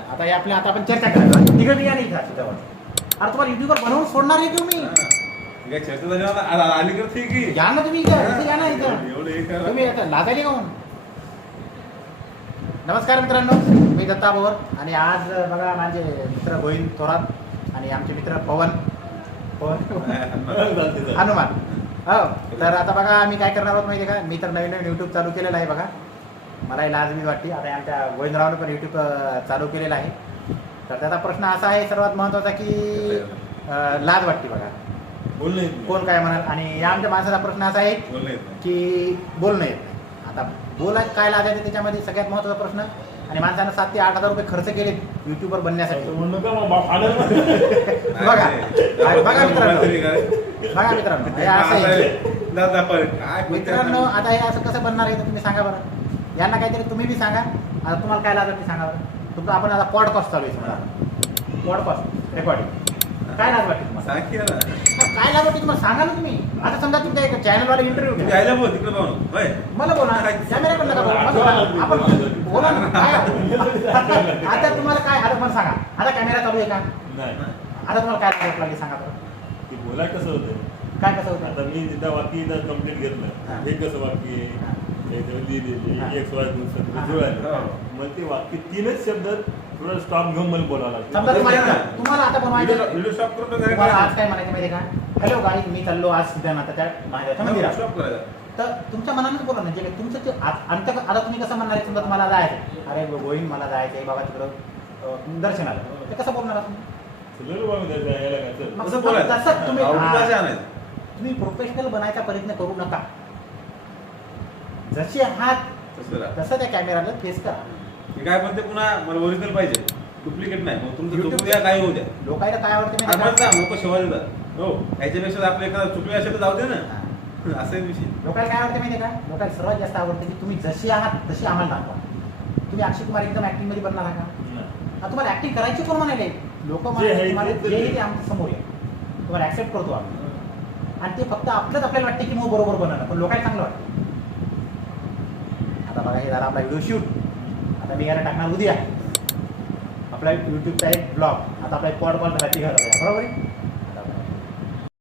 आता हे आपल्या आता आपण चर्चा करायला तिकडे या नाही त्याच्यावर अरे तुम्हाला युट्यूबवर बनवून सोडणार आहे की मी? काय चर्चा झाली आता? आ- आ- अलीकडे ठीक आहे. या ना तुम्ही इथं. इथं या ना इथं. एवढं हे करा. तुम्ही आता लाजायले का म्हणून नमस्कार मित्रांनो. मी दत्ता बोर. आणि आज बघा माझे मित्र गोविंद थोरात आणि आमचे मित्र पवन. पवन? हनुमान. हो. तर आता बघा मी काय करणार आहोत माहिती आहे का? मी तर नवीन नवीन यूट्यूब चालू केलेलं आहे बघा. मलाही लाजबीज वाटते आता आमच्या गोविंदरावनं पण यूट्यूब चालू केलेलं आहे तर त्याचा प्रश्न असा आहे सर्वात महत्त्वाचा की लाज वाटते बघा बोलणं येत कोण काय म्हणाल आणि या आमच्या माणसाचा प्रश्न असा आहे येत. की बोलणं येत नाही आता बोलायचं काय लागायचं त्याच्यामध्ये सगळ्यात महत्त्वाचा प्रश्न आणि माणसानं सात ते आठ हजार रुपये खर्च केले युट्यूबर बनण्यासाठी बघा. बघा मित्रांनो? बघा मित्रांनो हे हे- मित्रांनो आता? हे असं कसं बनणार आहे तुम्ही सांगा बरं यांना काहीतरी तुम्ही बी सांगा. आता तुम्हाला काय लागत ते सांगा बरं तुमचं आपण आता पॉडकास्ट चालू आहे समजा पॉडकास्ट रेकॉर्डिंग काय लाज वाटते तुम्हाला. काय लाज वाटते तुम्हाला? सांगा ना तुम्ही. आता समजा तुमच्या एक चॅनलवाला इंटरव्ह्यू घ्या यायला बोल तिकडे पाहून होय. मला बोला. कॅमेरा पण नका बोला. मला बोला. आपण बोला. ना. काय? आता तुम्हाला काय? आता मला सांगा. आता कॅमेरा चालू आहे का? आता तुम्हाला काय लागत लागली सांगा बरं. बोलाय कसं होतं काय कसं होतं आता मी जिथं वाक्य इथं हा. घेतलं. हे. कसं वाक्य आहे? लिहिलेली. एक. मग ते वाक्य तीनच शब्द थोडं स्टॉप घेऊन मला बोलावं समजा तुम्हाला तुम्हाला आता व्हिडिओ स्टॉप टाका. तुम्हाला आज काय म्हणायचं माहिती आहे का? हॅलो गाडी मी चाललो आज सिद्धार्थच्या महादेवाच्या मंदिरात. स्टॉप करायचा तर तुमच्या मनानेच बोला ना जे काही तुमचं आ- अंत आता तुम्ही कसं म्हणणार आहे? समजा तुम्हाला जायचं अरे गोविंद मला जायचं आहे बाबा तिकडं दर्शनाला. ते कसं बोलणार तुम्ही? तुम्ही प्रोफेशनल बनायचा प्रयत्न करू नका. जसे आहात तसं राहा. तसं त्या कॅमेराला फेस करा. मी काय म्हणते पुन्हा मला ओरिजिनल पाहिजे. डुप्लिकेट नाही. मग तुमचं YouTube- चुकून द्या काही होऊ द्या. लोकांना काय आवडतं माहिती आपण लोक शिवाय देतात हो याच्यापेक्षा आपलं एखादा चुकली असेल तर जाऊ दे ना. का? असं आहे विषय. लोकांना काय आवडतं माहिती आहे का? लोकांना सर्वात जास्त आवडतं की तुम्ही जशी आहात तशी आम्हाला दाखवा. तुम्ही अक्षय कुमार एकदम ऍक्टिंगमध्ये बनणार आहात का? तुम्हाला ऍक्टिंग करायची कोण म्हणाले लोक जे आहे तुम्हाला ते- जे आहे ते आमच्यासमोर आहे तुम्हाला ऍक्सेप्ट करतो आम्ही. आणि ते फक्त आपलंच आपल्याला वाटते की मग बरोबर बनवणं पण लोकांना चांगलं वाटतं. आता बघा हे झाला आपला व्हिडिओ शूट आता मी याला टाकणार उद्या. आपला युट्यूबचा एक ब्लॉग आता आपला एक पॉड कॉल घराची घरात बरोबर आहे?